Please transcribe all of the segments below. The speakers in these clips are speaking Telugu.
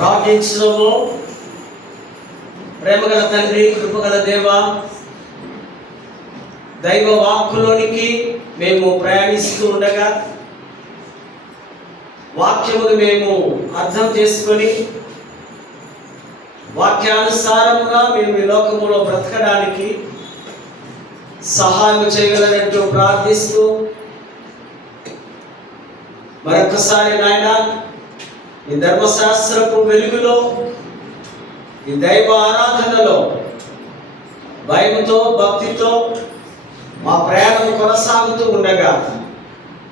ప్రార్థించుము. ప్రేమగల తండ్రి, కృపగల దేవ, దైవ వాక్కులోనికి మేము ప్రయాణిస్తూ ఉండగా వాక్యమును మేము అర్థం చేసుకొని వాక్యానుసారముగా మేము ఈ లోకములో బ్రతకడానికి సహాయం చేయగలనంటూ ప్రార్థిస్తూ మరొకసారి నాయన ఈ ధర్మశాస్త్రపు వెలుగులో, ఈ దైవ ఆరాధనలో భయముతో భక్తితో మా ప్రయాణం కొనసాగుతూ ఉండగా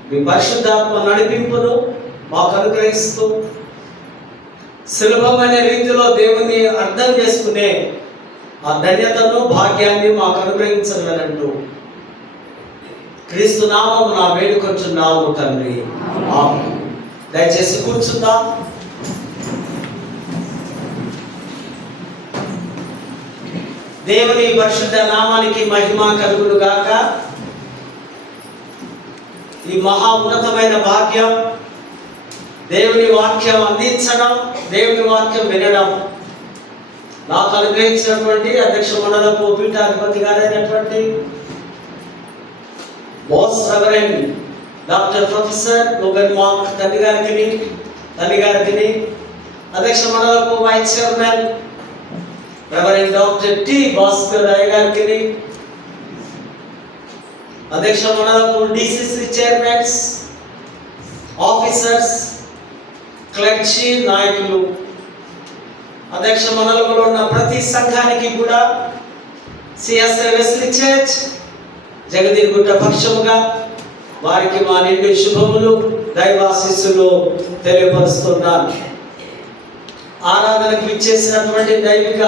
మీ పరిశుద్ధాత్మ నడిపింపును మాకు అనుగ్రహిస్తూ సులభమైన రీతిలో దేవుని అర్థం చేసుకునే ఆ ధన్యతను భాగ్యాన్ని మాకు అనుగ్రహించగలనంటూ క్రీస్తు నామము నా వేడుకొంచున్నాము తండ్రి. ఆమేన్. దయచేసి కూర్చుందాం. దేవుని పరిశుద్ధ నామానికి మహిమ కలుగును గాక. ఈ మహా ఉన్నతమైన భాగ్యం దేవుని వాక్యం అందించడం, దేవుని వాక్యం వినడం నాకు అనుగ్రహించినటువంటి అధ్యక్ష మండలపు పీఠాధిపతి గారైనటువంటి most reverend doctor professor Logan Mark తండ్రి గారికి, అధ్యక్ష మండలపు vice chairman reverend doctor T Bhaskar Roy గారికి, అధ్యక్ష మండలపు డిసిసి చైర్మన్స్, ఆఫీసర్స్, క్లర్జీ నాయకులు, అధ్యక్ష మండలంలో ఉన్న ప్రతి సంఘానికి కూడా సిఎస్ఐ వెస్లీ చర్చ్ జగదీర్గుట్ట పక్షముగా వారికి మా నిండు శుభములు, దైవాశీస్సులు తెలియపరుస్తున్నాను. ఆరాధనకు విచ్చేసినటువంటి దైవిక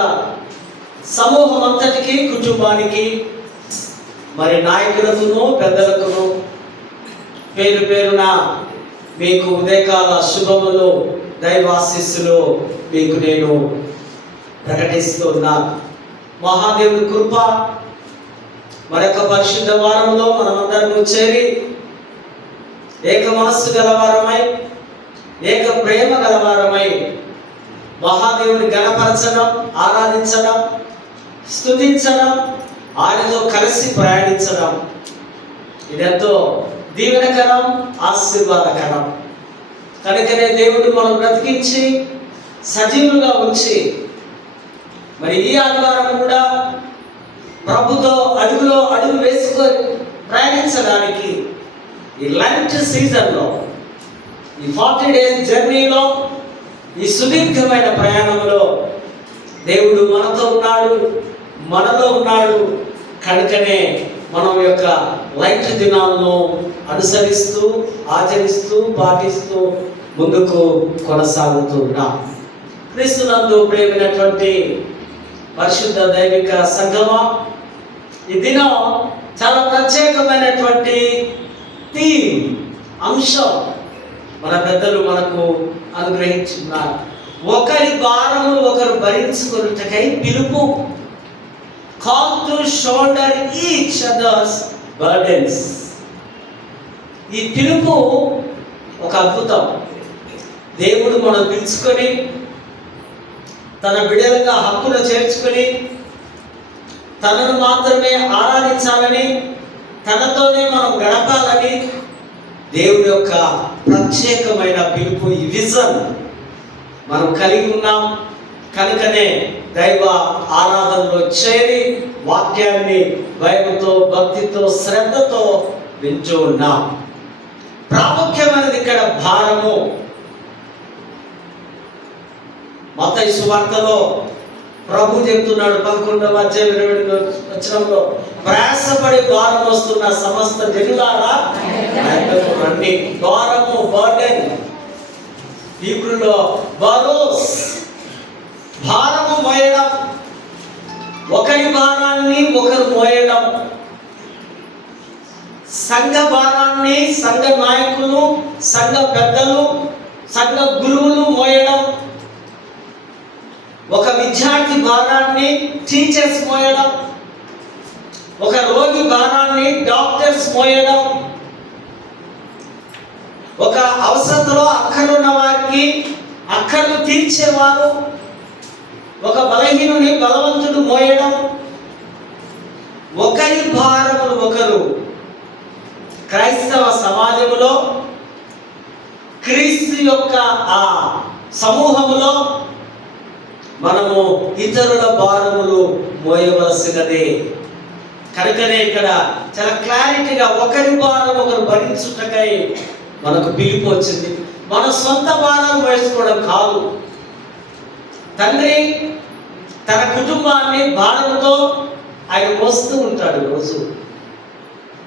సమూహం అంతటికి, కుటుంబానికి, మరి నాయకులకును పెద్దలకును పేరు పేరున మీకు ఉదయకాల శుభములు, దైవాశీస్సులు మీకు నేను ప్రకటిస్తున్నాను. మహాదేవుడి కృప మరొక పరిశుద్ధ వారంలో మనమందరము చేరి ఏక మనస్సు గలవారమై, ఏక ప్రేమ గలవారమై మహాదేవుని గణపరచడం, ఆరాధించడం, స్తుతించడం, ఆయనతో కలిసి ప్రయాణించడం ఇదెంతో దీవెనకరం, ఆశీర్వాదకరం. కనుకనే దేవుడు మనం బ్రతికించి సజీవులుగా ఉంచి మరి ఈ ఆదివారం కూడా ప్రభుతో అడుగులో అడుగు వేసుకొని ప్రయాణించడానికి ఈ లెంట్ సీజన్లో, ఈ 40 days జర్నీలో, ఈ సుదీర్ఘమైన ప్రయాణంలో దేవుడు మనతో ఉన్నాడు, మనలో ఉన్నాడు. కనుకనే మనం యొక్క లైట్ దినాలను అనుసరిస్తూ, ఆచరిస్తూ, పాటిస్తూ ముందుకు కొనసాగుతున్నాం. క్రీస్తునందు ప్రేమైనటువంటి పరిశుద్ధ దైవిక సంగమం, ఈ దినం చాలా ప్రత్యేకమైనటువంటి థీమ్, అంశం మన పెద్దలు మనకు అనుగ్రహించున్నారు. ఒకరి భారము ఒకరు భరించుకొనుటకై పిలుపు. Call to shoulder each others burdens. ఈ పిలుపు ఒక అద్భుతం. దేవుడు మనం పిలుచుకొని తన బిడ్డలుగా హక్కును చేర్చుకొని తనను మాత్రమే ఆరాధించాలని, తనతోనే మనం గడపాలని దేవుడి యొక్క ప్రత్యేకమైన పిలుపు, ఈ విజన్ మనం కలిగి ఉన్నాం. కనుకనే దైవ ఆరాధనలో చేరి వాక్యాన్ని భయముతో, భక్తితో, శ్రద్ధతో వింటూ ఉన్నాం. ప్రాముఖ్యమైనది ఇక్కడ భారము. మత్తయి సువార్తలో ప్రభు చెప్తున్నాడు 11వ అధ్యాయం 22వ వచనంలో, ప్రయాసపడి భారం వస్తున్న సమస్త జనులారా రండి. భారము, బర్డెన్, హీబ్రూలో బరోస్, భారము మోయడం, ఒకరి భారాన్ని ఒకరు మోయడం. సంఘ భారాన్ని సంఘ నాయకులు, సంఘ పెద్దలు, సంఘ గురువులు మోయడం. ఒక విద్యార్థి భారాన్ని టీచర్స్ మోయడం, ఒక రోగి భారాన్ని డాక్టర్స్ మోయడం, ఒక అవసరతలో అక్కడున్న వారికి అక్కర్లు తీర్చేవారు, ఒక బలహీనుని బలవంతుడు మోయడం, ఒకరి భారములు ఒకరు. క్రైస్తవ సమాజంలో, క్రీస్తు యొక్క ఆ సమూహములో మనము ఇతరుల భారములు మోయవలసినదే. కనుకనే ఇక్కడ చాలా క్లారిటీగా ఒకరి భారం ఒకరు భరించుటకై మనకు పిలుపు వచ్చింది. మన సొంత భారాలు వేసుకోవడం కాదు. తండ్రి తన కుటుంబాన్ని భారంతో ఆయన మోస్తూ ఉంటాడు రోజు.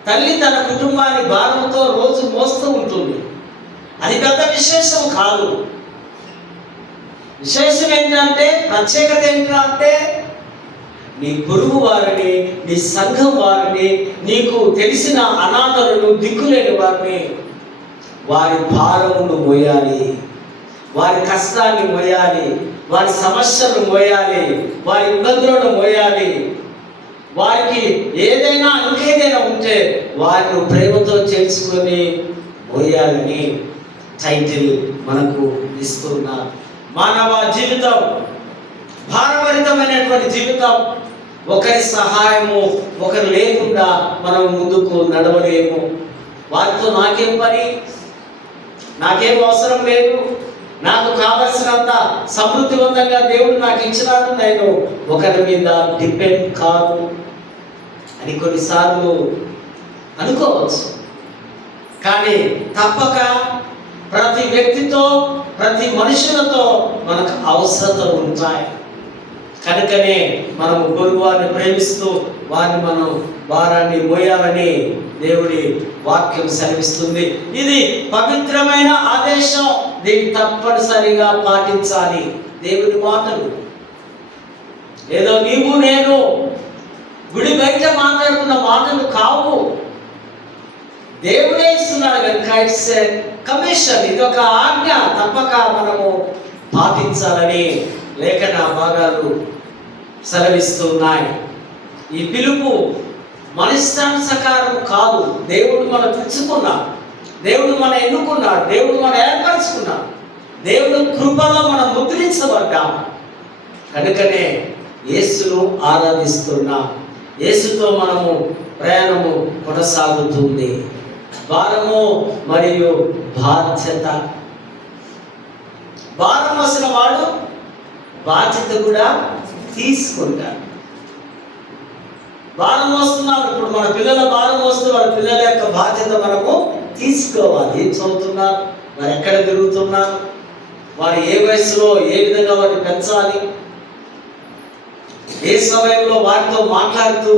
తల్లి తన కుటుంబాన్ని భారంతో రోజు మోస్తూ ఉంటుంది. అది పెద్ద విశేషం కాదు. విశేషం ఏంటంటే, ప్రత్యేకత ఏంటంటే, నీ పొరుగు వారిని, నీ సంఘం వారిని, నీకు తెలిసిన అనాథలను, దిక్కులేని వారిని, వారి భారమును మోయాలి, వారి కష్టాన్ని మోయాలి, వారి సమస్యలను మోయాలి, వారి ఇబ్బందులను మోయాలి. వారికి ఏదైనా ఇంకేదైనా ఉంటే వారిని ప్రేమతో చేసుకొని మోయాలని టైటిల్ మనకు ఇస్తున్నారు. మానవ జీవితం భారభరితమైనటువంటి జీవితం. ఒకరి సహాయము, ఒకరు లేకుండా మనం ముందుకు నడవలేము. వారితో నాకేం పని, నాకేం అవసరం లేదు, నాకు కావలసినంత సమృద్ధివంతంగా దేవుడు నాకు ఇచ్చినాడు, నేను ఒకరి మీద డిపెండ్ కాదు అని కొన్నిసార్లు అనుకోవచ్చు. కానీ తప్పక ప్రతి వ్యక్తితో, ప్రతి మనుషులతో మనకు అవసరతలు ఉంటాయి. కనుకనే మనము పొరుగు వారిని ప్రేమిస్తూ వారిని మనం భారాన్ని మోయాలని దేవుడి వాక్యం సెలవిస్తుంది. ఇది పవిత్రమైన ఆదేశం. దీన్ని తప్పనిసరిగా పాటించాలి. దేవుడి మాటలు ఏదో నీవు నేను గుడి బయట మాట్లాడుకున్న మాటలు కావు. దేవుడే ఇస్తున్నాడు కనుక ఇట్స్ ఏ కమిషన్. ఇది ఒక ఆజ్ఞ. తప్పక మనము పాటించాలని లేఖన భాగాలు సెలవిస్తున్నాయి. ఈ పిలుపు మన ఇష్టానుసారం కాదు. దేవుడు మనం పిలుచుకున్నాడు, దేవుడు మనం ఎన్నుకున్నాడు, దేవుడు మనం ఏర్పరచుకున్నాడు, దేవుడు కృపలో మనం ముద్రించబడ్డాం. కనుకనే యేసును ఆరాధిస్తున్నాం. యేసుతో మనము ప్రయాణము కొనసాగుతుంది. భారము మరియు బాధ్యత. భారం మోసిన వాడు బాధ్యత కూడా తీసుకుంటాడు. భారం మోస్తున్నాడు. ఇప్పుడు మన పిల్లల భారం మోస్తే వాళ్ళ పిల్లల యొక్క బాధ్యత మనము తీసుకోవాలి. ఏం చదువుతున్నారు, వారు ఎక్కడ తిరుగుతున్నారు, వారు ఏ వయసులో ఏ విధంగా వారిని పెంచాలి, ఏ సమయంలో వారితో మాట్లాడుతూ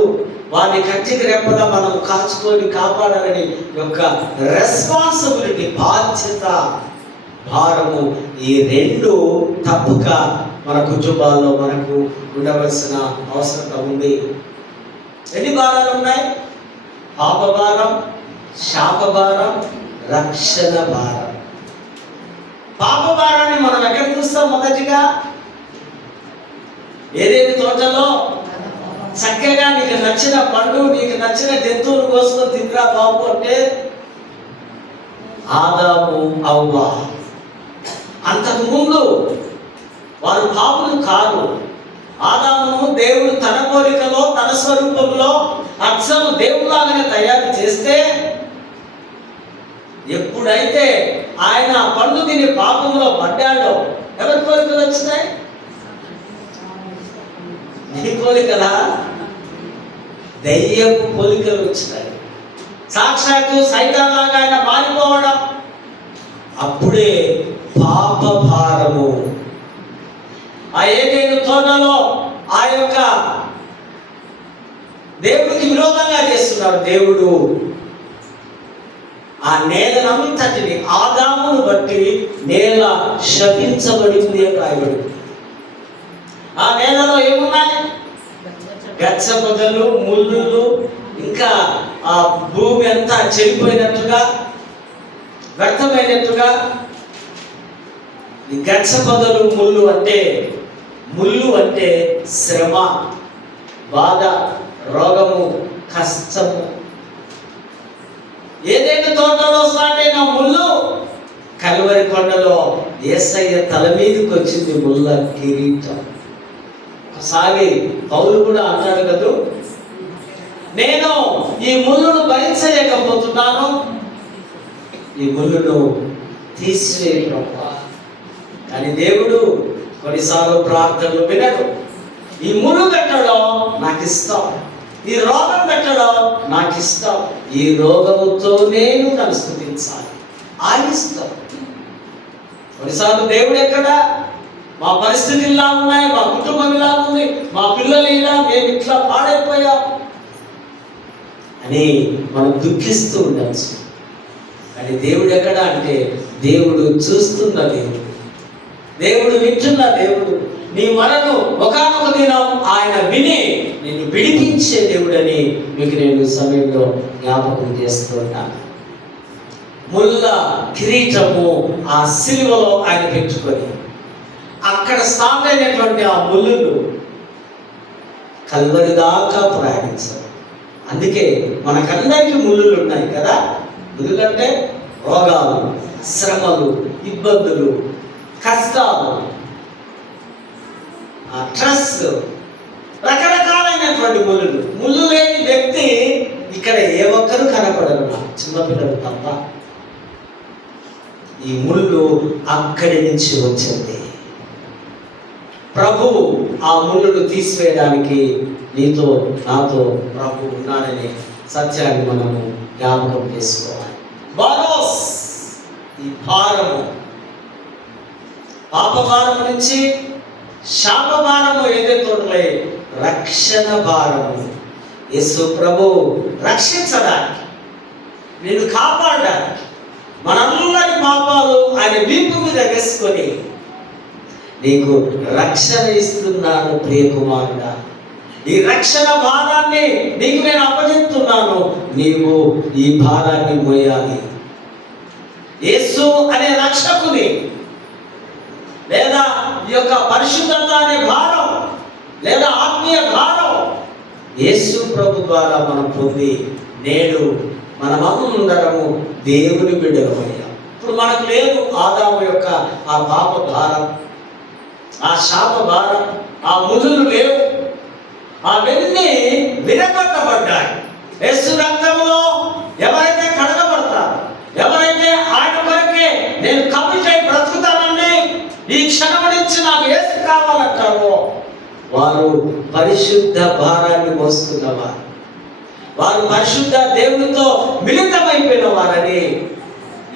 వారిని కంటికి రెప్పగా మనం కాచుకొని కాపాడాలని యొక్క రెస్పాన్సిబిలిటీ, బాధ్యత, భారము, ఈ రెండు తప్పక మన కుటుంబాల్లో మనకు ఉండవలసిన అవసరం ఉంది. ఎన్ని భారాలు ఉన్నాయి? పాప భారం, శాప భారం, రక్షణ భారం. పాప భారాన్ని మనం ఎక్కడ చూస్తాం? మొదటిగా ఏదేది తోటలో చక్కగా నీకు నచ్చిన పండు, నీకు నచ్చిన జంతువులు కోసుకొని తిందిరా బాబు అంటే ఆదాము అవ్వ. అంతకుముందు వారు పాపులు కాదు. ఆదామును దేవుడు తన పోలికలో, తన స్వరూపంలో అచ్చము దేవులాగానే తయారు చేస్తే, ఎప్పుడైతే ఆయన పండు తిని పాపంలో పడ్డాడో ఎవరి పోలికలు వచ్చినాయి? నీ పోలికలా? దయ్యపు పోలికలు వచ్చినాయి. సాక్షాత్తు సైతాన్లాగా ఆయన మారిపోవడం. అప్పుడే పాప భారము. ఆ ఏదైనా తోటలో ఆ యొక్క దేవుడికి విరోధంగా చేస్తున్నాడు దేవుడు. ఆ నేలనంతటిని, ఆదామును బట్టి నేల శపించబడింది అని రాయబడింది. ఆ నేలలో ఏమున్నాయి? గచ్చ పొదలు, ముళ్ళు, ఇంకా ఆ భూమి అంతా చెడిపోయినట్టుగా, వ్యర్థమైనట్టుగా. ఈ గచ్చ పొదలు, ముళ్ళు అంటే శ్రమ, బాధ, రోగము, కష్టము. ఏదైనా తోటలో స్టార్ట్ అయిన ముళ్ళు కల్వరి కొండలో యేసయ్య తల మీదకి వచ్చింది ముళ్ళ కిరీటం. ఒకసారి పౌలు కూడా అంటాడు కదా, నేను ఈ ముళ్ళును భరించలేకపోతున్నాను, ఈ ముళ్ళును తీసివేయి ప్రభువా. కానీ దేవుడు కొన్నిసార్లు ప్రార్థనలు వినడు. ఈ ముళ్ళు పెట్టడం నాకు ఇష్టం, ఈ రోగం పెట్టడం నాకు ఇష్టం, ఈ రోగముతో నేను నన్ను స్తుతించాలి ఆగిస్తాం. కొన్నిసార్లు దేవుడు ఎక్కడ, మా పరిస్థితి ఇలా ఉన్నాయి, మా కుటుంబం ఇలా ఉంది, మా పిల్లలు ఇలా, మేము ఇట్లా పాడైపోయాం అని మనం దుఃఖిస్తూ ఉండవచ్చు. కానీ దేవుడు ఎక్కడ అంటే, దేవుడు చూస్తున్న దేవుడు, దేవుడు వింటున్న దేవుడు. నీ మనను ఒకానొక దినం ఆయన విని నిన్ను విడిపించే దేవుడని మీకు నేను సమయంలో జ్ఞాపకం చేస్తున్నాను. ముళ్ళ కిరీటము ఆ సిలువలో ఆయన పెట్టుకొని అక్కడ స్టార్ట్ అయినటువంటి ఆ ముళ్ళులు కల్వరి దాకా ప్రయాణించారు. అందుకే మనకందరికీ ముళ్ళులు ఉన్నాయి కదా. ముళ్ళులు అంటే రోగాలు, శ్రమలు, ఇబ్బందులు, కష్టాలు, స్ట్రెస్, రకరకాలైనటువంటి ముళ్ళు. ముళ్ళు లేని వ్యక్తి ఇక్కడ ఏ ఒక్కరు కనపడరు, చిన్నపిల్లలు తప్ప. ఈ ముళ్ళు అక్కడి నుంచి వచ్చింది. ప్రభు ఆ ముళ్ళును తీసివేయడానికి నీతో నాతో ప్రభు ఉన్నాడనే సత్యాన్ని మనము జ్ఞాపకం చేసుకోవాలి. బారోస్, ఈ భారము, పాప భారము నుంచి శాప భారము ఏదైతే ఉంటుందో రక్షణ భారము. యేసు ప్రభు రక్షించడానికి, నిన్ను కాపాడడానికి, మనందరి పాపాలు ఆయన వీపు మీద వేసుకొని నీకు రక్షణ ఇస్తున్నాను ప్రియకుమారుడా. ఈ రక్షణ భారాన్ని నీకు నేను అప్పచెప్తున్నాను, నీవు ఈ భారాన్ని మోయాలి. యేసు అనే రక్షకుని లేదా ఈ యొక్క పరిశుద్ధత అనే భారం లేదా ఆత్మీయ భారం యేసు ప్రభు ద్వారా మనం పొంది నేడు మనమందరము దేవుని బిడ్డలమయ్యాం. ఇప్పుడు మనకు లేదు ఆదాము యొక్క ఆ పాప భారం, ఆ శాప భారం, ఆ ముళ్ళు లేవు. అవన్నీ విరగొట్టబడ్డాయి. యేసు రక్తంలో ఎవరైతే కడగబడతారో, ఎవరైతే ఆయన కొరకే నేను కమిట్ అయి బ్రతుకుతానండి, ఈ క్షణం నుంచి నాకు యేసు కావాలంటారో వారు పరిశుద్ధ భారాన్ని మోసుకున్నవారు, వారు పరిశుద్ధ దేవునితో మిళితమైపోయిన వారని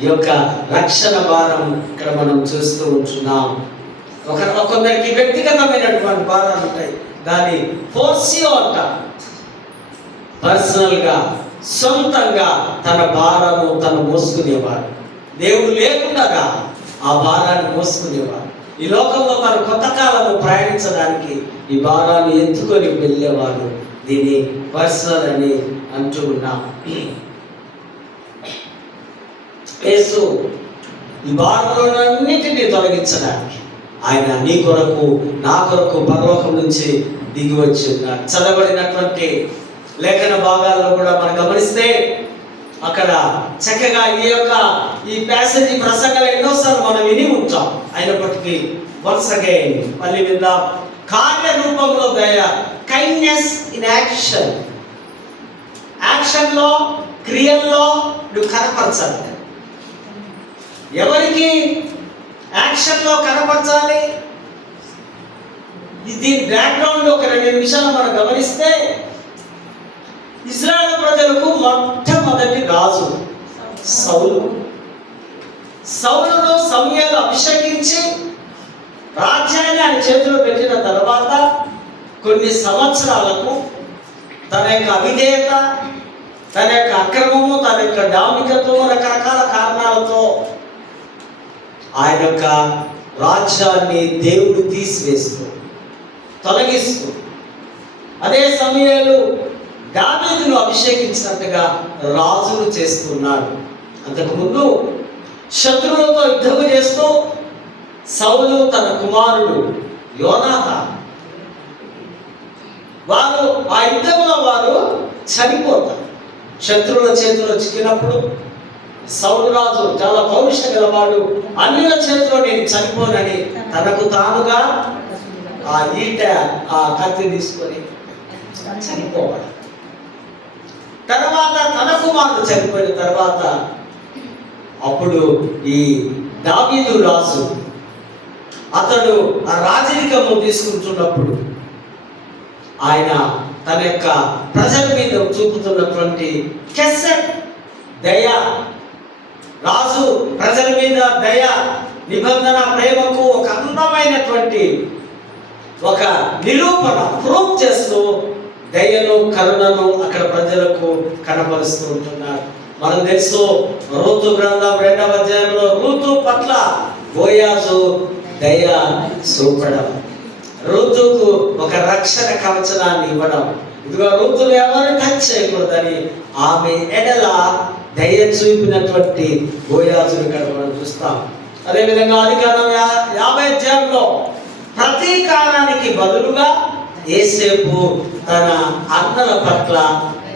ఈ యొక్క రక్షణ భారం ఇక్కడ మనం చూస్తూ ఉంటున్నాం. కొందరికి వ్యక్తిగతమైనటువంటి భారాలు ఉంటాయి, దాన్ని ఫోర్సియో అంటారు. పర్సనల్గా సొంతంగా తన భారము తను మోసుకునేవాడు. దేవుడు లేకుండా ఆ భారాన్ని మోసుకునేవాడు. ఈ లోకంలో తన కొత్త కాలంలో ప్రయాణించడానికి ఈ భారాన్ని ఎత్తుకొని వెళ్ళేవాడు. దీన్ని పర్సనల్ అని అంటూ ఉన్నాం. యేసు ఈ భారములన్నిటినీ తొలగించడానికి ఆయన నీ కొరకు నా కొరకు పరలోకం నుంచి దిగి వచ్చి ఉన్నాడు. చదవబడినటువంటి లేఖన భాగాల్లో కూడా మనం గమనిస్తే అక్కడ చక్కగా ఈ ప్యాసేజీ ప్రసంగాలు ఎన్నోసార్లు మనం విని ఉంటాం. అయినప్పటికీ వన్స్ అగైన్ మళ్ళీ విందాం. కార్య రూపంలో దయ, కైండ్నెస్ ఇన్ యాక్షన్. యాక్షన్లో, క్రియల్లో నువ్వు కనపరచాలి. ఎవరికి యాక్షన్లో కనపరచాలి? దీని బ్యాక్గ్రౌండ్ ఒక 2 నిమిషాలు మనం గమనిస్తే, ఇశ్రాయేలు ప్రజలకు మొట్టమొదటి రాజు సౌలు. సౌలును సమూయేలు అభిషేకించి రాజ్యాన్ని ఆయన చేతిలో పెట్టిన తర్వాత కొన్ని సంవత్సరాలకు తన యొక్క అవిధేయత, తన యొక్క అక్రమము, తన యొక్క డాంబికత్వము, రకరకాల కారణాలతో ఆయన యొక్క రాజ్యాన్ని దేవుడు తీసివేస్తూ తొలగిస్తూ, అదే సమయంలో దావీదును అభిషేకించినట్టుగా రాజును చేస్తున్నాడు. అంతకుముందు శత్రువులతో యుద్ధము చేస్తూ సౌలు తన కుమారుడు యోనాతాను వారు ఆ యుద్ధంలో వారు చనిపోతారు. శత్రువుల చేతిలో చిక్కినప్పుడు సౌలు రాజు చాలా పౌరుష గలవాడు, అన్యుల చేతిలో నేను చనిపోనని తనకు తానుగా ఆ ఈట ఆ కత్తి తీసుకొని చనిపోవాలి. తర్వాత తన కుమారుడు చనిపోయిన తర్వాత అప్పుడు ఈ దావీదు రాజు అతడు ఆ రాజరికము తీసుకుంటున్నప్పుడు ఆయన తన యొక్క ప్రజల మీద చూపుతున్నటువంటి కెసెట్ దయ, రాజు ప్రజల మీద దయ, నిబంధన, ప్రేమకు ఒక అందమైనటువంటి ఒక నిరూపణ ప్రూఫ్ చేస్తూ దయను, కరుణను అక్కడ ప్రజలకు కనపరుస్తూ ఉంటున్నారు. మనం తెలుసు రూతు గ్రంథం 2వ అధ్యాయంలో రూతు పట్ల బోయాజు దయ చూపడం, రూతుకు ఒక రక్షణ కవచనాన్ని ఇవ్వడం, ఇదిగో రూతులు ఎవరు టచ్ చేయకూడదని ఆమె ఎడల దయ చూపినటువంటి బోయాజుని ఇక్కడ మనం చూస్తాం. అదేవిధంగా ఆదికాండం 50 అధ్యాయంలో ప్రతీకారానికి బదులుగా యేసేపు తన అన్నల పట్ల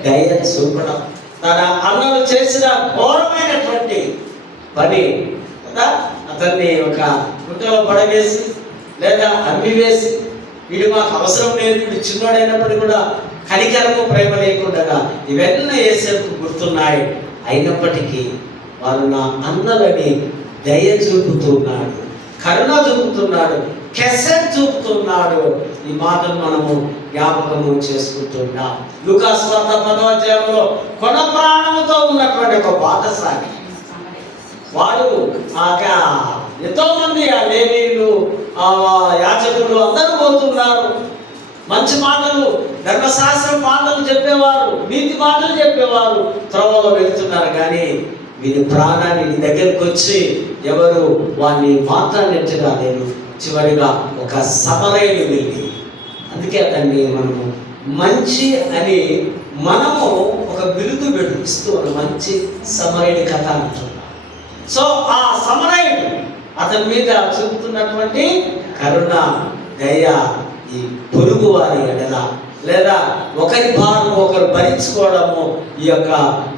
దయ చూపడం, తన అన్నలు చేసిన ఘోరమైనటువంటి పని కదా, అతన్ని ఒక గుట్టలో పడవేసి లేదా అమ్మి వేసి, వీడు మాకు అవసరం లేదు, వీడు చిన్నోడైనప్పటికీ కూడా కనికరము, ప్రేమ లేకుండా ఇవన్నీ యేసేపు గుర్తున్నాయి. అయినప్పటికీ వారు నా అన్నలని దయ చూపుతున్నాడు, కరుణ చూపుతున్నాడు, కెసెట్ చూపుతున్నాడు. ఈ మాటలు మనము జ్ఞాపకము చేసుకుంటున్నాం. లూకా సువార్త 10వ అధ్యాయంలో కొన ప్రాణముతో ఉన్నటువంటి ఒక బాటసారి, వాడు ఎంతో మంది ఆ లేవీయులు, ఆ యాజకులు అందరూ పోతున్నారు. మంచి మాటలు, ధర్మశాస్త్రం మాటలు చెప్పేవారు, నీతి మాటలు చెప్పేవారు త్రోవలో వెళ్తున్నారు. కానీ వీరి ప్రాణాన్ని నీ దగ్గరకు వచ్చి ఎవరు వాడిని మాట్లాడినట్టుగా లేదు. చివరిగా ఒక సమరయుడు వెళ్ళి, అందుకే అతన్ని మనము మంచి అని మనము ఒక బిరుదు ఇస్తూ మంచి సమరయుడి కథ అంటున్నాం. సో ఆ సమరయుడు అతని మీద చూపుతున్నటువంటి కరుణ, దయ, ఈ పొరుగు వారి ఎడల లేదా ఒకరి భారం ఒకరు భరించుకోవడము ఈ యొక్క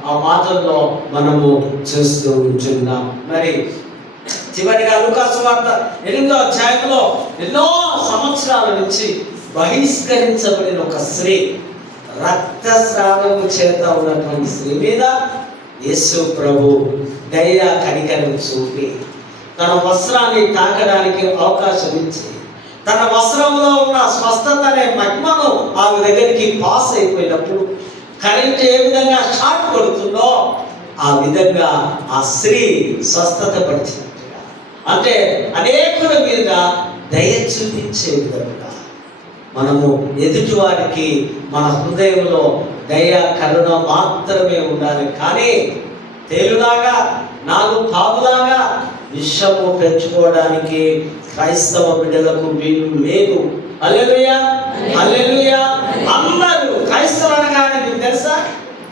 ఆ మాటల్లో మనము చూస్తూ ఉంటున్నాం. మరి చివరిగా లూకా సువార్త 8వ అధ్యాయంలో ఎన్నో సంవత్సరాల నుంచి బహిష్కరించబడిన ఒక స్త్రీ, రక్తస్రావము చేత ఉన్నటువంటి స్త్రీ మీద యేసు ప్రభు దయ, కనికరం చూపి తన వస్త్రాన్ని తాకడానికి అవకాశం ఇచ్చి తన వస్త్రంలో ఉన్న స్వస్థత అనే మహిమను ఆమె దగ్గరికి పాస్ అయిపోయినప్పుడు కరెంట్ ఏ విధంగా షార్ట్ కొడుతుందో ఆ విధంగా ఆ స్త్రీ స్వస్థత పరిచినట్టుగా, అంటే అనేకుల మీద దయ చూపించే విధంగా మనము ఎదుటి వారికి మన హృదయంలో దయ, కరుణ మాత్రమే ఉండాలి. కానీ తేలులాగా, నాలుగు పాములాగా విషము పెంచుకోవడానికి క్రైస్తవ బిడ్డలకు వీలు లేదు. హల్లెలూయా, హల్లెలూయా. అందరూ క్రైస్తవ అనగానే మీకు తెలుసా,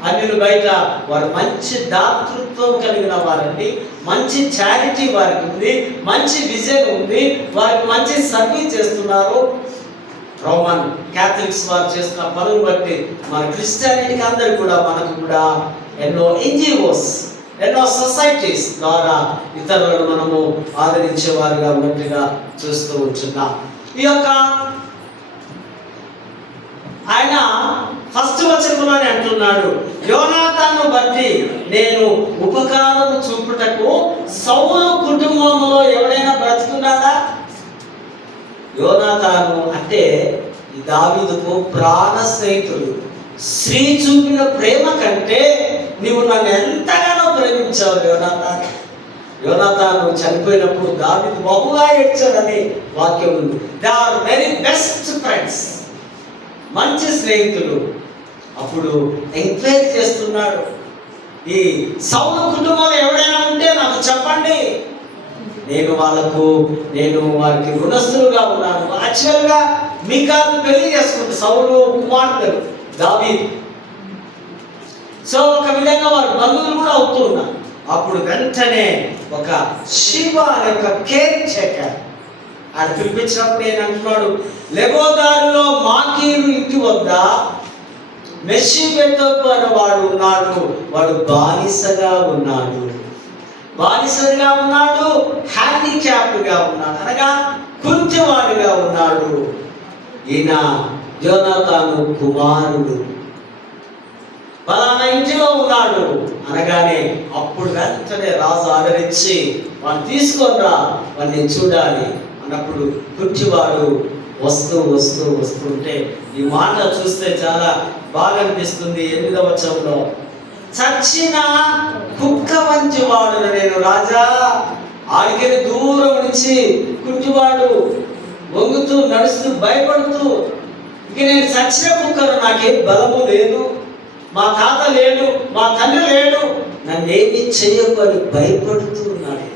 అన్యులు బయట వారు మంచి దాతృత్వం కలిగిన వారండి, మంచి చారిటీ వారికి ఉంది, మంచి విజన్ ఉంది, వారికి మంచి సర్వీస్ చేస్తున్నారు. రోమన్ క్యాథలిక్స్ వారు చేస్తున్న పనులు బట్టి మన క్రిస్టియానిటీకి అందరికి కూడా, మనకు కూడా ఎన్నో ఎన్జిఓస్, ఎన్నో సొసైటీస్ ద్వారా ఇతరులను మనము ఆదరించేవారుగా ఉన్నట్టుగా చూస్తూ ఉంటున్నాం. ఈ యొక్క ఆయన ఫస్ట్ వచనంలోనే అంటున్నాడు, యోనాతాను బట్టి నేను ఉపకారం చూపుటకు సౌలు కుటుంబంలో ఎవరైనా బ్రతుకున్నాడా? యోనాతాను అంటే దావీదుకు ప్రాణ స్నేహితుడు. స్త్రీ చూపిన ప్రేమ కంటే నీవు నన్ను ఎంతగానో ప్రేమించావు యోనాతాను. యోనాతాను చనిపోయినప్పుడు దావీదు బహుగా ఏడ్చాడని వాక్యం ఉంది. They are very best friends, మంచి స్నేహితులు. అప్పుడు ఎంకరేజ్ చేస్తున్నాడు, ఈ సౌలు కుటుంబంలో ఎవరైనా ఉంటే నాకు చెప్పండి, నేను వారికి రుణస్థులుగా ఉన్నాను. యాక్చువల్గా మీకాలు పెళ్లి చేసుకుంటే సౌలు కుమార్తెలు దావీదు, సో ఒక విధంగా వారు బంధువులు కూడా అవుతూ ఉన్నారు. అప్పుడు వెంటనే ఒక శివ అనే ఒక కేర్ చెకర్ ఆయన పిలిపించినప్పుడు నేను అంటున్నాడు, లెబోదారులో మాకీరు ఇంటి వద్ద మెషిబెతోబు అనేవాడు ఉన్నాడు, వాడు బానిసగా ఉన్నాడు. బానిసడిగా ఉన్నాడు, హ్యాండిక్యాప్డ్గా ఉన్నాడు, అనగా కుంటివాడుగా ఉన్నాడు. ఈయన యోనాతాను కుమారుడు, ఫలానా ఇంటిలో ఉన్నాడు అనగానే అప్పుడు వెంటనే రాజు ఆదరించి వాడిని తీసుకొనిరా, వాడిని చూడాలి అన్నప్పుడు కుంటివాడు వస్తుంటే ఈ మాట చూస్తే చాలా బాగా అనిపిస్తుంది. 8వ వచనంలో, చచ్చిన కుక్క వంటి వాడు నేను రాజా. ఆడికెళ్ళి దూరం నుంచి కుంటివాడు వంగుతూ నడుస్తూ భయపడుతూ, ఇక నేను చచ్చిన కుక్కను, నాకేం బలము లేదు, మా తాత లేడు, మా తండ్రి లేడు, నన్నేమి చెయ్యకొని భయపడుతూ ఉన్నాడు.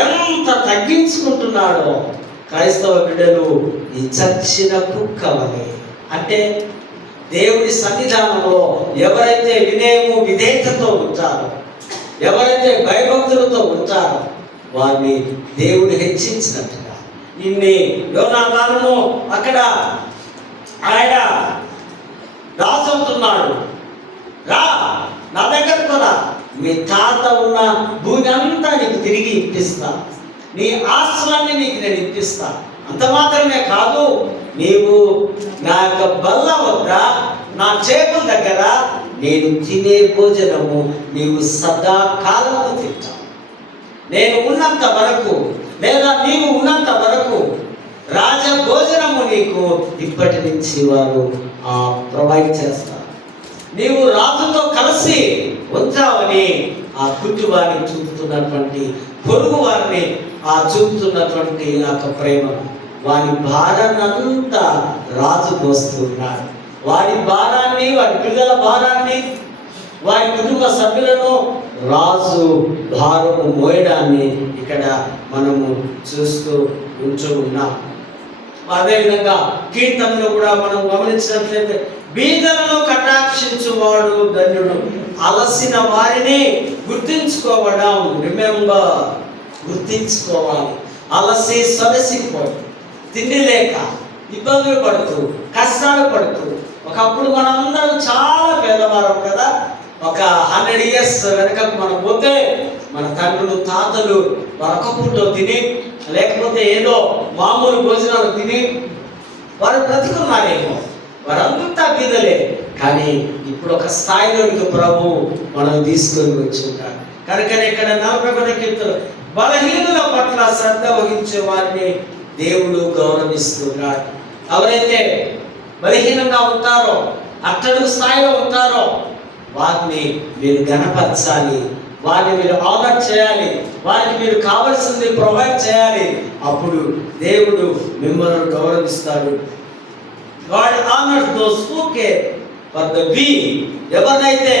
ఎంత తగ్గించుకుంటున్నాడో క్రైస్తవ బిడ్డలు ఈ చచ్చిన కుక్క వలె. అంటే దేవుడి సన్నిధానంలో ఎవరైతే వినయము విధేయతతో ఉంటారో, ఎవరైతే భయభక్తులతో ఉంటారో వారిని దేవుడు హెచ్చించినట్టుగా ఇన్ని యోనాతానును అక్కడ ఆయన రాసవుతున్నాడు. రా నా దగ్గరకు రా, మీ తాత ఉన్న భూమి అంతా నీకు తిరిగి ఇప్పిస్తా, నీ ఆస్తులన్నీ నీకు నేను ఇప్పిస్తా. అంత మాత్రమే కాదు, నీవు నా యొక్క బల్ల వద్ద నా చేపల దగ్గర నేను తినే భోజనము నీవు సదాకాలము తింటావు. నేను ఉన్నంత వరకు లేదా నీవు ఉన్నంత వరకు రాజ భోజనము నీకు ఇప్పటి నుంచి వారు ప్రొవైడ్ చేస్తారు. నీవు రాజుతో కలిసి ఉంచావని ఆ కుటుంబాన్ని చూపుతున్నటువంటి, పొరుగు వారిని చూపుతున్నటువంటి యొక్క ప్రేమ, వారి భారాన్నంతా రాజు మోస్తున్నాడు. వారి భారాన్ని, వారి పిల్లల భారాన్ని, వారి కుటుంబ సభ్యులను రాజు భారము మోయడాన్ని ఇక్కడ మనము చూస్తూ ఉన్నాం. అదేవిధంగా కీర్తనలో కూడా మనం గమనించినట్లయితే, బీదలను కటాక్షించువాడు ధన్యుడు, అలసిన వారిని గుర్తించుకోవడం. రిమెంబర్, గుర్తించుకోవాలి. అలసి సొలసిపోయి తిండి లేక ఇబ్బందులు పడుతూ కష్టాలు పడుతూ, ఒకప్పుడు మనందరం చాలా పేదవారం కదా. ఒక 100 years వెనకకు మనం పోతే మన తండ్రులు తాతలు మరొక పూటలో తిని, లేకపోతే ఏదో మామూలు భోజనాలు తిని వారు బ్రతికున్నారేమో, వారంతా బీదలే. కానీ ఇప్పుడు ఒక స్థాయిలోనికి ప్రభు మనం తీసుకొని వచ్చి ఉంటాడు. కనుకనే ఇక్కడ 41వ కీర్తన, బలహీనుల పట్ల శ్రద్ధ వహించే వారిని దేవుడు గౌరవిస్తున్నాడు. ఎవరైతే బలహీనంగా ఉంటారో, అట్టడుగు స్థాయిలో ఉంటారో వారిని మీరు గణపరచాలి, వారిని మీరు ఆనర్ చేయాలి, వారికి మీరు కావలసింది ప్రొవైడ్ చేయాలి. అప్పుడు దేవుడు మిమ్మల్ని గౌరవిస్తాడు. God honors those who care for the weak. ఎవరైతే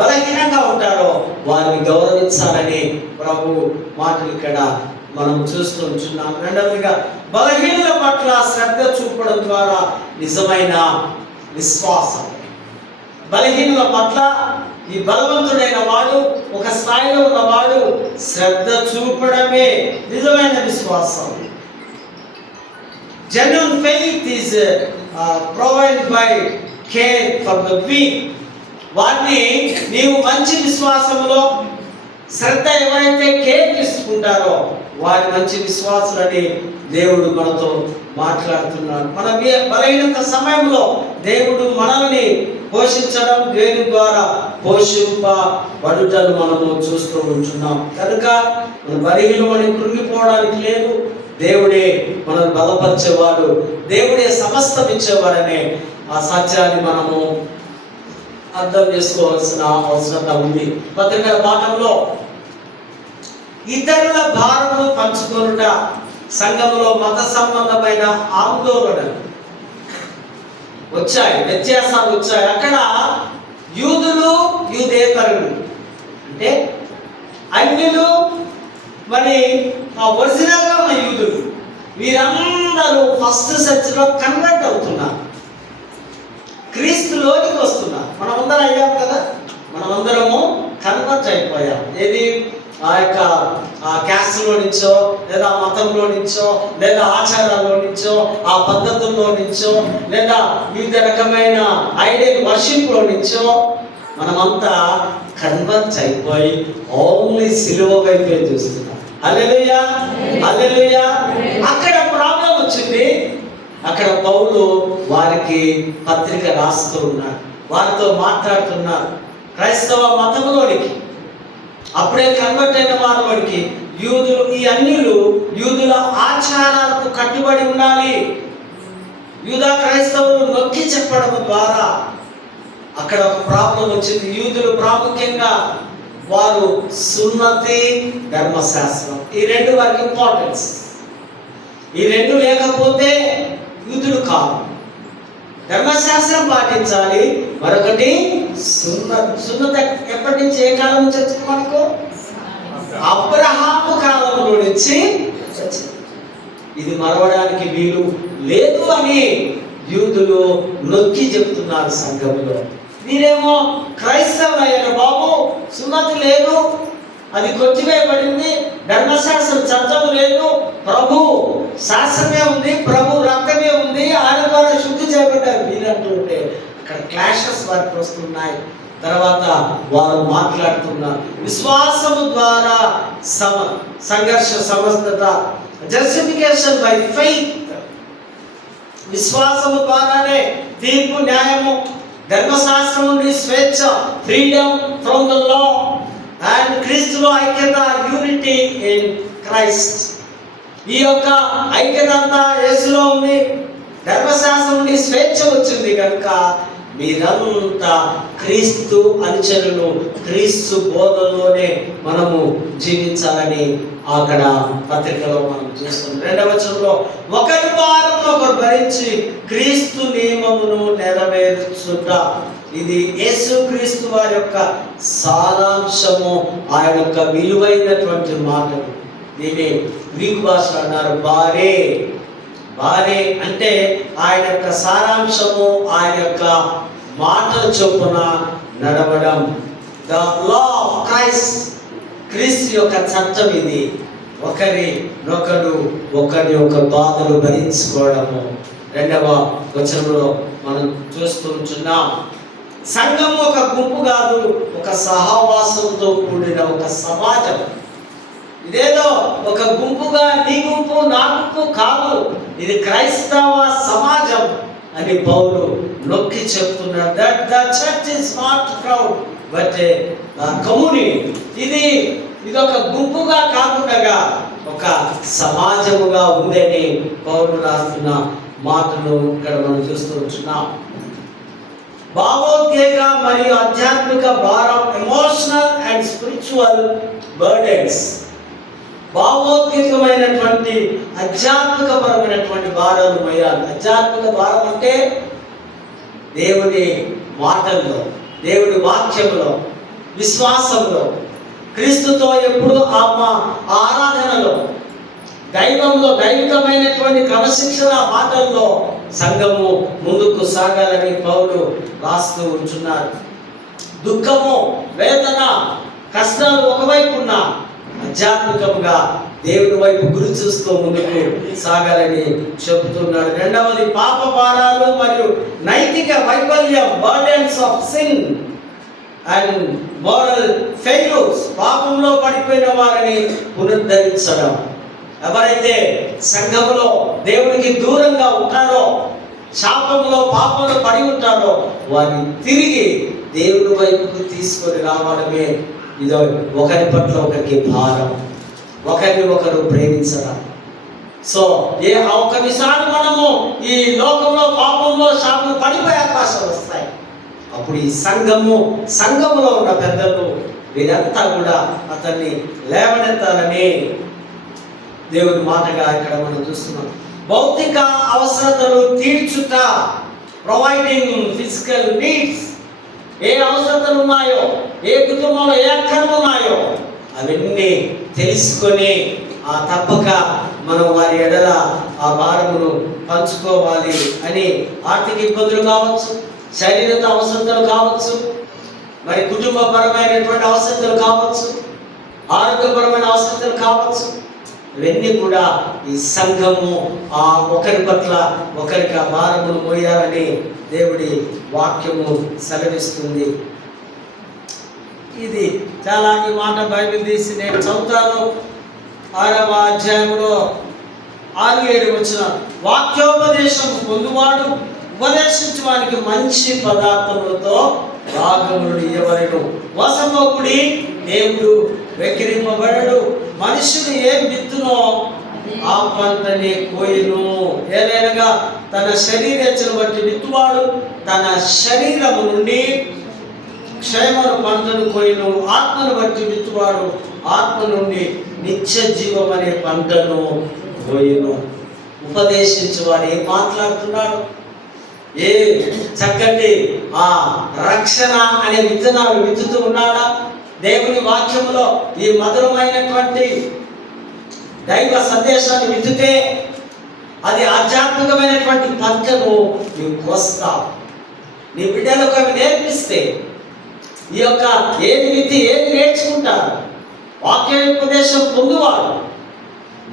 బలహీనంగా ఉంటారో వారిని గౌరవించాలని ప్రభు మాటలు ఇక్కడ మనం చూస్తూ ఉంటున్నాం. రెండవదిగా, బలహీనుల పట్ల శ్రద్ధ చూపడం ద్వారా నిజమైన విశ్వాసం. బలహీనుల పట్ల ఈ బలవంతుడైన వాడు, ఒక స్థాయిలో ఉన్నవాడు శ్రద్ధ చూపడమే నిజమైన విశ్వాసం. Genuine faith is provided by care for the weak. వారిని నీవు మంచి విశ్వాసంలో శ్రద్ధ ఎవరైతే కేర్ తీసుకుంటారో వారి మంచి విశ్వాసులని దేవుడు మనతో మాట్లాడుతున్నాడు. మన బలహీనత సమయంలో దేవుడు మనల్ని పోషించడం, దేని ద్వారా పోషింపబడుటను మనము చూస్తూ ఉంటున్నాం. కనుక మన బలహీనమని కృంగిపోవడానికి లేదు. దేవుడే మనల్ని బలపరిచేవాడు, దేవుడే సమస్తం ఇచ్చేవాడనే ఆ సత్యాన్ని మనము అర్థం చేసుకోవాల్సిన అవసరం ఉంది. పత్రికల పాఠంలో ఇతరుల భారము పంచుకొనుట, సంఘంలో మత సంబంధమైన ఆందోళనలు వచ్చాయి, వ్యత్యాసాలు వచ్చాయి. అక్కడ యూదులు, యూదేతరులు అంటే అన్యులు, మరి ఒరిజినల్గా ఉన్న యూదులు, వీరందరూ ఫస్ట్ సెర్చ్లో కన్వర్ట్ అవుతున్నారు, క్రీస్తులోనికి వస్తున్నారు. మనమందరం అయ్యాం కదా, మనమందరము కన్వర్ట్ అయిపోయాం. ఏది ఆ యొక్క క్యాస్ట్లో నుంచో, లేదా మతంలో నుంచో, లేదా ఆచారాల్లో నుంచో, ఆ పద్ధతుల్లో నుంచో, లేదా వివిధ రకమైన ఐడియల్ వర్షిప్లో నుంచో మనమంతా కన్వర్ట్ అయిపోయి ఓన్లీ సిలువ వైపే చూస్తున్నాం. హల్లెలూయా, హల్లెలూయా. అక్కడ ప్రాబ్లం వచ్చింది. అక్కడ పౌలు వారికి పత్రిక రాస్తూ ఉన్నాడు, వారితో మాట్లాడుతున్నారు. క్రైస్తవ మతంలోనికి అప్పుడే కన్వర్ట్ అయిన వారికి యూదులు, ఈ అన్యులు యూదుల ఆచారాలకు కట్టుబడి ఉండాలి. యూదా క్రైస్తవులు నొక్కి చెప్పడం ద్వారా అక్కడ ఒక ప్రాబ్లం వచ్చింది. యూదులు ప్రాముఖ్యంగా వారు సున్నతి, ధర్మశాస్త్రం, ఈ రెండు వారికి ఇంపార్టెన్స్. ఈ రెండు లేకపోతే యూదులు కాదు. ధర్మశాస్త్రం పాటించాలి, మరొకటి సున్నతి ఎప్పటి నుంచి, ఏ కాలం నుంచి వచ్చింది మనకు? అబ్రహాము కాలంలో నుంచి. ఇది మరవడానికి వీలు లేదు అని యూదులు నొక్కి చెప్తున్నారు సంఘంలో. మీరేమో క్రైస్తవులయ్యారు బాబు, సున్నతి లేదు, అది కొట్టివేయబడింది, ధర్మశాస్త్రం చట్టం లేదు, ప్రభు శాస్త్రమే ఉంది, ప్రభు రక్తమే ఉంది, ఆయన ద్వారా శుద్ధి చేయబడ్డారు మీరంటుంటే అక్కడ క్లాషెస్ వారికి వస్తున్నాయి. తర్వాత వారు మాట్లాడుతున్నారు విశ్వాసము ద్వారా సంఘర్ష సమస్తత, జస్టిఫికేషన్ బై ఫెయిత్, విశ్వాసము ద్వారానే తీర్పు, న్యాయము, ధర్మశాస్త్రం నుండి స్వేచ్ఛ, freedom from the law, and క్రీస్తులో ఐక్యత, యూనిటీ ఇన్ క్రైస్ట్. ఈ యొక్క ఐక్యత అంతా యేసులో ఉంది. ధర్మశాస్త్రం నుండి స్వేచ్ఛ వచ్చింది కనుక మీరంతా క్రీస్తు అనుచరులు, క్రీస్తు బోధనలోనే మనము జీవించాలని అక్కడ పత్రికలో మనం చూస్తున్నాం. 2వ వచనంలో ఒకరి భారం ఒకరు భరించి క్రీస్తు నియమమును నెరవేర్చుట. ఇది యేసుక్రీస్తు వారి యొక్క సారాంశము, ఆయన యొక్క విలువైనటువంటి మాటలు. దీన్ని గ్రీకు భాషలో అన్నారు బారే. బారే అంటే ఆయన యొక్క సారాంశము, ఆయన యొక్క మాటల చొప్పున నడవడం. ద లా ఆఫ్ క్రైస్ట్, క్రీస్తు యొక్క చట్టం ఇది. ఒకరి యొక్క బాధలు భరించుకోవడము. 2వ వచనంలో మనం చూస్తున్నాం. సంఘము ఒక గుంపు కాదు, ఒక సహవాసంతో కూడిన ఒక సమాజం. ఇదేదో ఒక గుంపుగా నీ గుంపు నా గుంపు కాదు, ఇది క్రైస్తవ సమాజం అని పౌలు నొక్కి చెప్తున్నాడు. That the church is not crowd but A community. ఇది ఒక గుంపుగా కాకుండా ఒక సమాజముగా ఉందని పౌలు రాస్తున్న మాటలు ఇక్కడ మనం చూస్తూ ఉంటున్నాం. భావోద్వేగ మరియు ఆధ్యాత్మిక భారం, ఎమోషనల్ అండ్ స్పిరిచువల్ బర్డెన్స్. భావోద్వేగమైనటువంటి ఆధ్యాత్మికపరమైనటువంటి భారాలు మోయాలి. ఆధ్యాత్మిక భారం అంటే దేవుని మాటల్లో, దేవుని వాక్యంలో, విశ్వాసంలో, క్రీస్తుతో ఎప్పుడు ఆరాధనలో, దైవంలో, దైవికమైనటువంటి క్రమశిక్షణ మాటల్లో సంఘము ముందుకు సాగాలని పౌలు రాస్తూ ఉంటున్నారు. దుఃఖము, వేదన, కష్టాలు ఒకవైపు ఉన్న ఆధ్యాత్మికముగా దేవుని వైపు గురి చూస్తూ ముందుకు సాగాలని చెబుతున్నాడు. 2వది పాప భారాలు మరియు నైతిక వైఫల్యం, burdens of sin and moral failures. పాపంలో పడిపోయిన వారిని పునరుద్ధరించడం. ఎవరైతే సంఘములో దేవునికి దూరంగా ఉంటారో, శాపంలో పాపంలో పడి ఉంటారో, వారిని తిరిగి దేవుని వైపుకు తీసుకొని రావడమే ఇదో ఒకరి పట్ల ఒకరికి భారం, ఒకరిని ఒకరు ప్రేమించడం. సో కొన్నిసార్లు మనము ఈ లోకంలో పాపంలో శాపంలో పడిపోయే అవకాశాలు వస్తాయి. అప్పుడు ఈ సంఘములో ఉన్న పెద్దలు వీరంతా కూడా అతన్ని లేవనెత్తాలని దేవుని మాటగా ఇక్కడ మనం చూస్తున్నాం. భౌతిక అవసరతలు తీర్చుట, ప్రొవైడింగ్ ఫిజికల్ నీడ్స్. ఏ అవసరతలు ఉన్నాయో, ఏ కుటుంబంలో ఏ అక్కర్లు ఉన్నాయో అవన్నీ తెలుసుకొని తప్పక మనం వారి ఎడల ఆ భారమును పంచుకోవాలి అని. ఆర్థిక ఇబ్బందులు కావచ్చు, శారీరక అవసరతలు కావచ్చు, మరి కుటుంబపరమైనటువంటి అవసరతలు కావచ్చు, ఆరోగ్యపరమైన అవసరతలు కావచ్చు. ఇవన్నీ కూడా ఈ సంఘము ఒకరి పట్ల ఒకరికి ఆ భారమును మోయాలని దేవుడి వాక్యము సెలవిస్తుంది. ఇది చాలా ఈ మాట బైబిల్ తీసి నేను చదువుతాను. 6వ అధ్యాయంలో 6-7 వచ్చిన వాక్యోపదేశం పొందువాడు ఉపదేశించు వానికి మంచి పదార్థములతో రాగములు ఇవ్వబడెను. వసపోకుడి దేవుడు వెక్కిరింపబడడు. మనుషుడు ఏం విత్తునో ఆ పంటని కోయును. ఏదైనా తన శరీరేచ్ఛను బట్టి విత్తువాడు తన శరీరము నుండి క్షేమను పంటను కోయును. ఆత్మను బట్టి విత్తువాడు ఆత్మ నుండి నిత్య జీవం అనే పంటను కోయును. ఉపదేశించేవాడు ఏం మాట్లాడుతున్నాడు? ఏ చక్కటి ఆ రక్షణ అనే విత్తనాలు విత్తుతూ ఉన్నాడా? దేవుని వాక్యములో ఈ మధురమైనటువంటి దైవ సందేశాన్ని విత్తుతే అది ఆధ్యాత్మికమైనటువంటి పంటను నీవు కోస్తావు. నీ బిడ్డలకు అవి నేర్పిస్తే ఈ యొక్క ఏది విత్తి ఏది నేర్చుకుంటారు. వాక్యోపదేశం పొందువాడు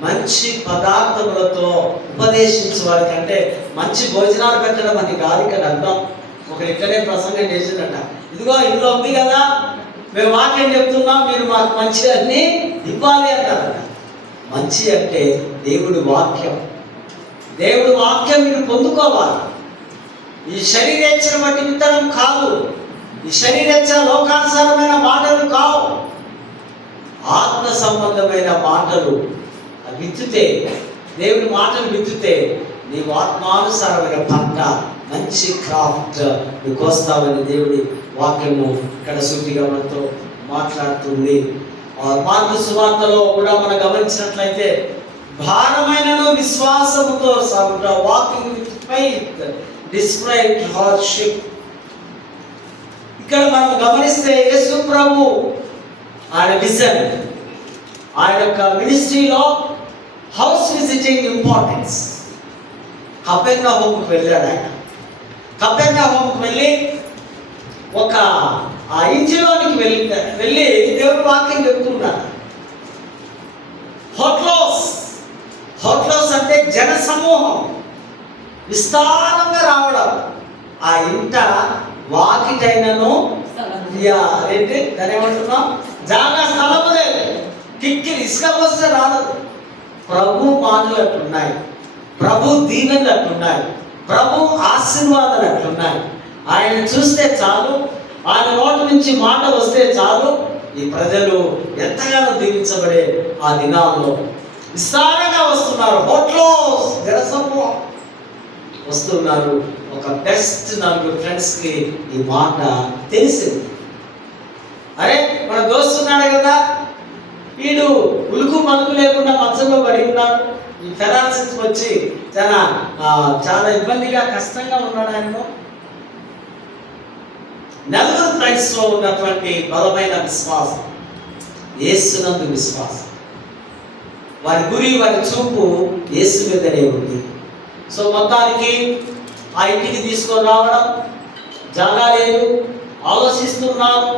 మంచి పదార్థములతో ఉపదేశించే వారికి, అంటే మంచి భోజనాలు పెట్టడం అని కాదు ఇక్కడ అర్థం. ఒకరు ఇక్కడే ప్రసంగం చేసిందట, ఇదిగో ఇంట్లో ఉంది కదా, మేము వాక్యం చెప్తున్నాం, మీరు మాకు మంచి అన్ని ఇవ్వాలి అన్నారట. మంచి అంటే దేవుడి వాక్యం. దేవుడి వాక్యం మీరు పొందుకోవాలి. ఈ శరీరేచ్ఛను బట్టి విత్తనం కాదు. ఈ శరీరేచ్ఛ లోకానుసారమైన మాటలు కావు. ఆత్మ సంబంధమైన మాటలు విత్తుతే, దేవుడి మాటలు విత్తుతే నీవు ఆత్మానుసారమైన పంట, మంచి క్రాఫ్ట్ నీకు వస్తావని దేవుడి వాక్యము ఇక్కడ సూటిగా మనతో మాట్లాడుతుంది. మార్కు సువార్తలో కూడా మనం గమనించినట్లయితే భారమైనను విశ్వాసముతో సాగుట, వాకింగ్ విత్ ఫెయిత్ డిస్ప్రైడ్ హార్డ్షిప్. ఇక్కడ మనం గమనిస్తే యేసు ప్రభు ఆయన విజన్, ఆయన యొక్క మినిస్ట్రీలో హౌస్ విజిటింగ్ ఇంపార్టెన్స్. కపెర్నహూముకు వెళ్ళాడు ఆయన. కపెర్నహూముకు వెళ్ళి ఒక ఆ ఇంటిలోనికి వెళ్ళి దేవుడు వాక్యం చెప్తున్నాడు. హోట్లోస్ అంటే జన సమూహం విస్తారంగా రావడం. ఆ ఇంట వాకిటైనను ఏంటి దాని ఏమంటున్నాం, జాగా స్థలము లేదు. కిక్కిరి ఇసుక వస్తే రాదు. ప్రభు మాటలు అట్లున్నాయి, ప్రభు దీవెనలు అట్లున్నాయి, ప్రభు ఆశీర్వాదాలు అట్లున్నాయి. ఆయన చూస్తే చాలు, ఆయన నోటి నుంచి మాట వస్తే చాలు, ఈ ప్రజలు ఎంతగానో దీవించబడే ఆ దినాల్లో విస్తారంగా వస్తున్నారు. హోటల్లో జనసమూహం వస్తున్నారు. ఒక బెస్ట్ 4 ఫ్రెండ్స్కి ఈ మాట తెలిసింది. అరే మన దోస్తున్నాడు కదా, వీడు ఉలుకు మలుకు లేకుండా మంచంలో పడి ఉన్నాడు, ఈ ఫెరాన్సిస్ వచ్చి చాలా ఇబ్బందిగా కష్టంగా ఉన్నాడు. ఆయన 4 ఫ్రెండ్స్లో ఉన్నటువంటి బలమైన విశ్వాసం, యేసునందు విశ్వాసం. వారి గురి, వారి చూపు యేసు మీదనే ఉంది. సో మొత్తానికి ఆ ఇంటికి తీసుకొని రావడం, జాగా లేదు, ఆలోచిస్తున్నారు.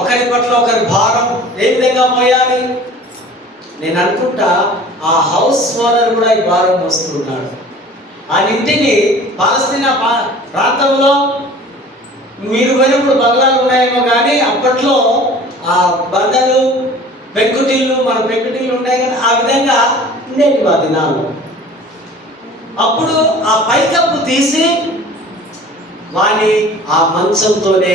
ఒకరి పట్ల ఒకరి భారం ఏ విధంగా మోయాలి. నేను అనుకుంటా ఆ హౌస్ ఓనర్ కూడా ఈ భారం మోస్తున్నాడు. ఆ ఇంటిని పాలస్తీనా ప్రాంతంలో మీరు పోయినప్పుడు బంగ్లాలు ఉన్నాయేమో కానీ అప్పట్లో ఆ బండలు పెంకుటిల్లు, మన పెంకుటిల్లు ఉన్నాయి కానీ ఆ విధంగా ఉండేవి ఆ దినాలు. అప్పుడు ఆ పైకప్పు తీసి వాని ఆ మంచంతోనే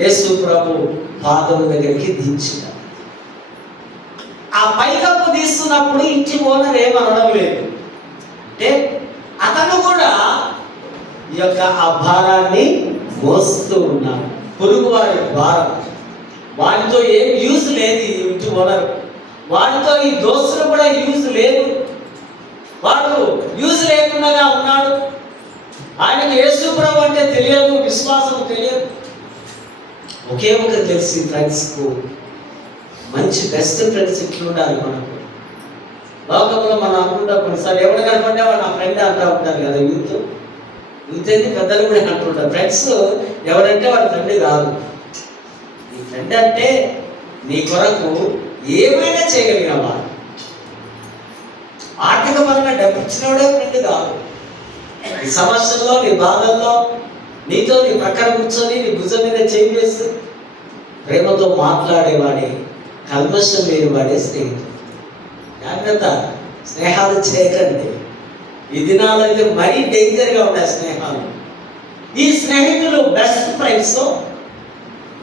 యేసు ప్రభు పాదం దగ్గరికి దించారు. ఆ పైకప్పు తీస్తున్నప్పుడు ఇంటి ఓనర్ ఏమనడం లేదు. అంటే అతను కూడా ఈ యొక్క ఆ భారాన్ని మోస్తూ ఉన్నాడు. పొరుగు వారి భారం, వాడితో ఏం యూజ్ లేదు. ఈ ఇంటి ఓనర్ వాడితో ఈ దోస్తులు కూడా యూజ్ లేదు. వాడు యూజ్ లేకుండా ఉన్నాడు. ఆయనకు యేసు ప్రభు అంటే తెలియదు, విశ్వాసం తెలియదు. ఒకే ఒకటి తెలిసి ఫ్రెండ్స్కు మంచి బెస్ట్ ఫ్రెండ్స్ ఇట్లా ఉండాలి. మనకు లోకంలో మనం అనుకుంటా కొన్నిసారి ఎవరు కనపడ్డా వాడు నా ఫ్రెండ్ అంటూ ఉంటారు కదా. యూత్ అయితే పెద్దలు కూడా అంటుంటారు, ఫ్రెండ్స్ ఎవరంటే వాడి ఫ్రెండ్ కాదు. నీ ఫ్రెండ్ అంటే నీ కొరకు ఏమైనా చేయగలిగిన వాడు. ఆర్థిక పరంగా డబ్బు ఇచ్చినవాడే ఫ్రెండ్ కాదు. నీ సమస్యల్లో, నీ బాధల్లో, నీతో నీ ప్రక్కన కూర్చొని నీ భుజం మీద చేయి వేస్తూ ప్రేమతో మాట్లాడేవాడే, కల్మషం లేనివాడే స్నేహితుడు. జాగ్రత్త, స్నేహాలు చేయకండి. ఈ దినాలు అయితే మరీ డేంజర్గా ఉంటాయి స్నేహాలు. ఈ స్నేహితులు బెస్ట్ ఫ్రెండ్స్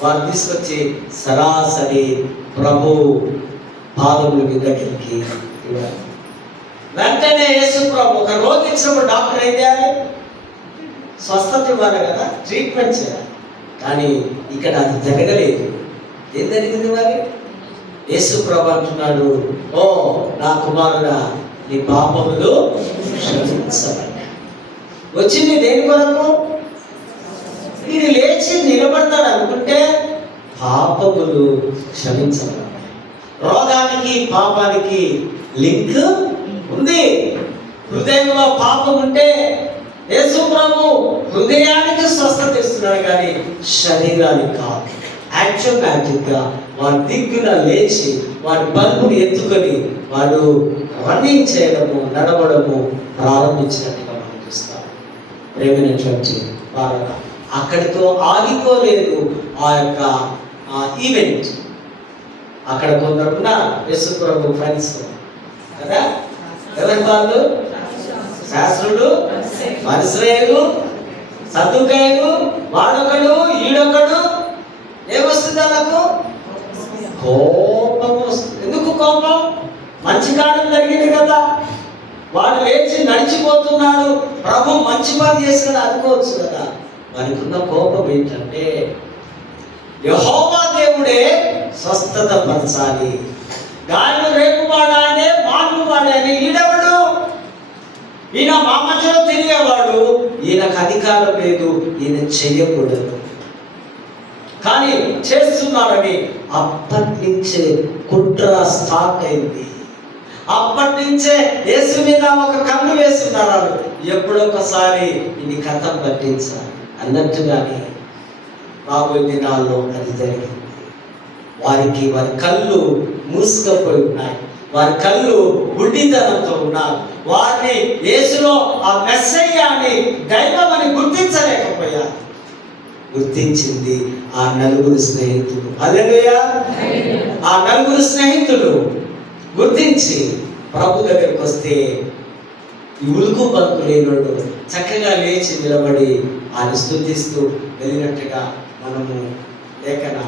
వారు తీసుకొచ్చి సరాసరి ప్రభు పాదముల దగ్గరికి ఇవ్వాలి. వెంటనే యేసు ప్రభు ఒక రోగి ఇచ్చినప్పుడు డాక్టర్ ఏం చేయాలి? స్వస్థత ఇవ్వాలి కదా, ట్రీట్మెంట్ చేయాలి. కానీ ఇక్కడ అది జరగలేదు. ఏం జరిగింది మరి? యేసు ప్రభు అంటున్నాడు, ఓ నా కుమారుడా, నీ పాపములు క్షమించబడ్డాయి. వచ్చింది దేని కొరకు? వీడు లేచి నిలబడతాడు అనుకుంటే పాపములు క్షమించబడ్డాయి. రోగానికి పాపానికి లింక్ ఉంది. హృదయంలో పాపం ఉంటే యేసు ప్రభు హృదయానికి స్వస్థత ఇస్తున్నాడు కానీ శరీరానికి కాదు. యాక్చువల్గా వాడి దిగ్గున లేచి వాడి బల్బుని ఎత్తుకొని వాడు రన్నింగ్ చేయడము, నడవడము ప్రారంభించినట్టుగా మనం చూస్తాం. ప్రేమైనటువంటి వారు అక్కడితో ఆగిపోలేదు ఆ యొక్క ఈవెంట్. అక్కడ కొందరున్న యేసు ప్రభు ఫ్రెండ్స్ కదా, ఎవరి వాళ్ళు? శాస్త్రులు, పరిసయ్యులు, సద్దుకాయులు, వాడొకడు ఈడొకడు. ఏమొస్తుంది వాళ్ళకు? కోపం వస్తుంది. ఎందుకు కోపం? మంచి కాలం జరిగింది కదా, వాడు లేచి నడిచిపోతున్నాడు, ప్రభు మంచి పని చేసిన అనుకోవచ్చు కదా. వారికి ఉన్న కోపం ఏంటంటే యెహోవా దేవుడే స్వస్థత పరచాలి, గాయము రేపువాడానే మానువాడని. ఈడెవడు? ఈయన మా మధ్యలో తిరిగేవాడు, ఈయనకు అధికారం లేదు, ఈయన చెయ్యకూడదు. కానీ చేస్తున్నారని అప్పటి నుంచే కుట్ర స్టార్ట్ అయింది. అప్పటి నుంచే యేసు మీద ఒక కన్ను వేస్తున్నారు. ఎప్పుడొకసారి ఇది కథం పట్టించాలి అన్నట్టుగానే రాబోయే దినాల్లో అది జరిగింది. వారి కళ్ళు మూసుకపోయి ఉన్నాయి, వారి కళ్ళు గుడ్డితనంతో ఉన్నారు. వారిని యేసులో ఆ మెస్సయ్యాని దైవం అని గుర్తించలేకపోయారు. గుర్తించింది ఆ నలుగురు స్నేహితులు. హల్లెలూయా! ఆ నలుగురు స్నేహితులు గుర్తించి ప్రభు దగ్గరికి వస్తే ఉలుకు పలుకు లేనోడు చక్కగా లేచి నిలబడి ఆయన స్తుతిస్తూ వెళ్ళినట్టుగా మనము లేఖన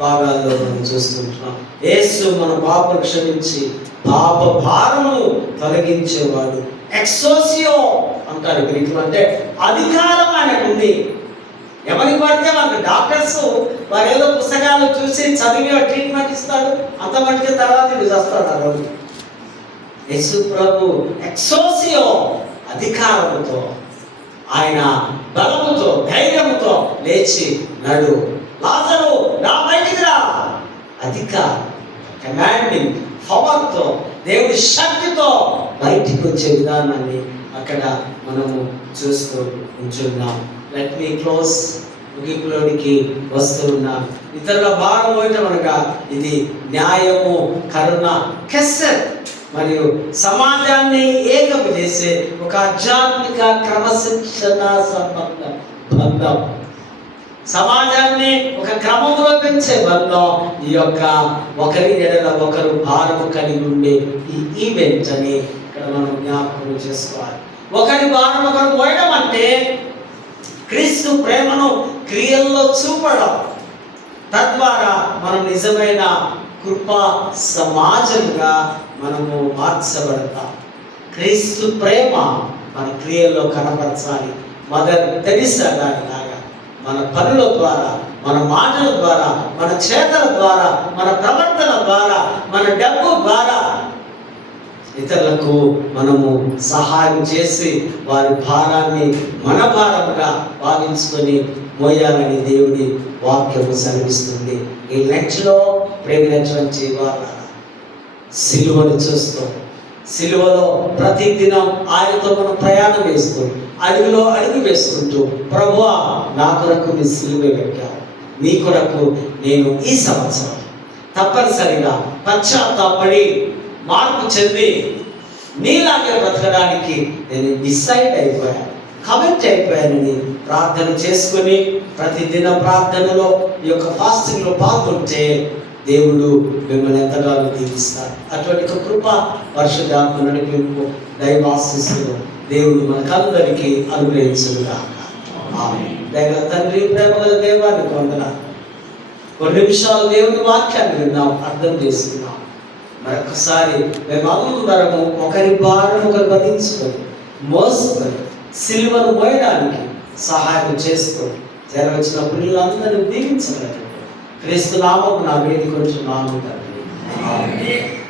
భాగాల్లో మనం చూస్తుంటున్నాం. యేసు మన పాపను క్షమించి పాప భారమును తొలగించేవాడు. ఎక్సోసియో అంటారు గ్రీకులో, అంటే అధికారం ఆయనకు ఉంది. ఎవరికి పడితే వాళ్ళకి డాక్టర్స్ వారు ఏదో పుస్తకాలు చూసి చదివి ట్రీట్మెంట్ ఇస్తాడు, అంత మటుకే తర్వాత ఇది వస్తాడు. ఆ రోజు యేసు ప్రభు ఎక్సోసియో అధికారముతో, ఆయన బలముతో, ధైర్యముతో లేచి నడు, లాజరు నా బయటికి రా. అధికారం, కమాండింగ్ పవర్తో, దేవుడి శక్తితో బయటికి వచ్చే విధానాన్ని అక్కడ మనము చూస్తూ ఉంటున్నాం. Let me close. ముగింపులోనికి వస్తూ ఉన్నాం. ఇతరుల భారం పోయటం అనగా ఇది న్యాయము, కరుణ, కెస్సెట్ మరియు సమాజాన్ని ఏకము చేసే ఒక ఆధ్యాత్మిక క్రమశిక్షణ బంధం, సమాజాన్ని ఒక క్రమంలో పెంచే బంధం. ఈ యొక్క ఒకరి ఎడల ఒకరు భారము కలిగి ఉండే ఈ ఈవెంట్ అని ఇక్కడ మనం జ్ఞాపకం చేసుకోవాలి. ఒకరి భారం ఒకరు పోయడం అంటే క్రీస్తు ప్రేమను క్రియల్లో చూపడం. తద్వారా మనం నిజమైన కృపా సమాజంగా మనము మార్చబడతాం. క్రీస్తు ప్రేమ మన క్రియల్లో కనపరచాలి. మదర్ తెరిసా గారిలాగా మన పనుల ద్వారా, మన మాటల ద్వారా, మన చేతల ద్వారా, మన ప్రవర్తన ద్వారా, మన డబ్బు ద్వారా ఇతరులకు మనము సహాయం చేసి వారి భారాన్ని మన భారంగా భావించుకొని మోయాలని దేవుడి వాక్యము సెలవిస్తుంది. ఈ లెంచ్లో ప్రేమించినటువంటి వాళ్ళ సిలువను చూస్తూ, సిలువలో ప్రతి దినం ఆయనతో మనం ప్రయాణం వేస్తూ, అడుగులో అడుగు వేసుకుంటూ, ప్రభువా నా కొరకు నీ సిలువ పెట్టావు, నీ కొరకు నేను ఈ సంవత్సరం తప్పనిసరిగా పశ్చాత్తాపడి మార్పు చెంది నీలాగే బ్రతకడానికి నేను డిసైడ్ అయిపోయాను. కమిట్ అయిపోయానని ప్రార్థన చేసుకొని ప్రతిదిన ప్రార్థనలో ఈ యొక్క ఫాస్టింగ్లో పాల్గొంటే దేవుడు మిమ్మల్ని ఎంతగానో దీవిస్తారు. అటువంటి ఒక కృప పరిశుద్ధాత్మ నడిపింపు దైవాశీస్సులు దేవుడు మనకందరికీ అనుగ్రహించుగాక. ఆమేన్. దయగల తండ్రి, ప్రేమగల దేవానికి వందనాలు. కొన్ని నిమిషాలు దేవుని వాక్యాన్ని విన్నాం, అర్థం చేసుకున్నాం. మరొకసారి మేమందరము ఒకరి భారం ఒకరు భరించుకొని మోసుకొని సిలువను మోయడానికి సహాయం చేస్తూ చేరవచ్చిన పిల్లలందరూ దీవించగలరు. క్రీస్తు నామమున వేడుకొంచున్నాము తండ్రి. ఆమేన్.